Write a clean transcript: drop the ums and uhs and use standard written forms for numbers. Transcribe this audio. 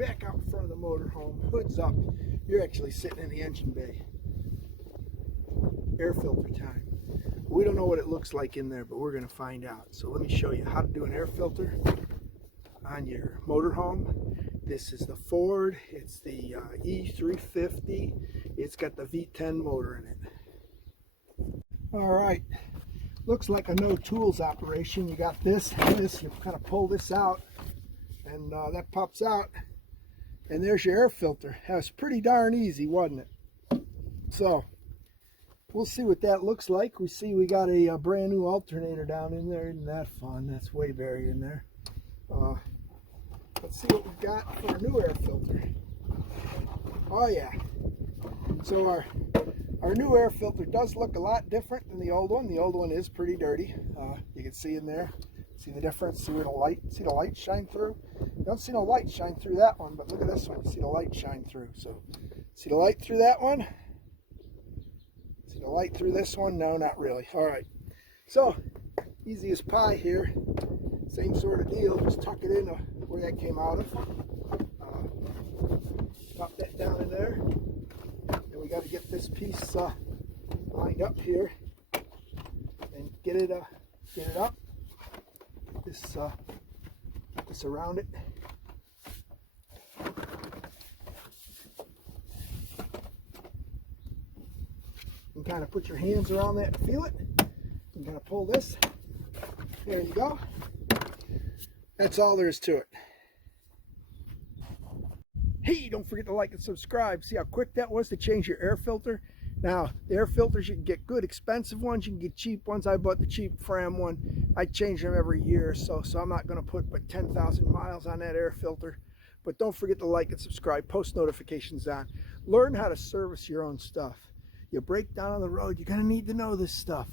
back out in front of the motorhome, hood's up. You're actually sitting in the engine bay. Air filter time. We don't know what it looks like in there, but we're going to find out. So let me show you how to do an air filter on your motorhome. This is the Ford. It's the E350. It's got the V10 motor in it. All right. Looks like a no tools operation. You got this and this. You kind of pull this out, and that pops out, and there's your air filter. That was pretty darn easy, wasn't it? So we'll see what that looks like. We see we got a brand new alternator down in there. Isn't that fun? That's way buried in there. Let's see what we've got for a new air filter. Oh yeah. So our new air filter does look a lot different than the old one. The old one is pretty dirty. You can see in there. See the difference? See where the light shine through? You don't see no light shine through that one, but look at this one. You see the light shine through. So see the light through that one? See the light through this one? No, not really. All right. So easy as pie here. Same sort of deal. Just tuck it in where that came out of. Pop that down in there. And we got to get this piece lined up here and get it up. Put this around it. And kind of put your hands around that and feel it. And kind of pull this. There you go. That's all there is to it. Hey, don't forget to like and subscribe. See how quick that was to change your air filter? Now, the air filters, you can get good expensive ones, you can get cheap ones. I bought the cheap FRAM one. I change them every year or so I'm not going to put but 10,000 miles on that air filter. But don't forget to like and subscribe, post notifications on. Learn how to service your own stuff. You break down on the road, you're going to need to know this stuff.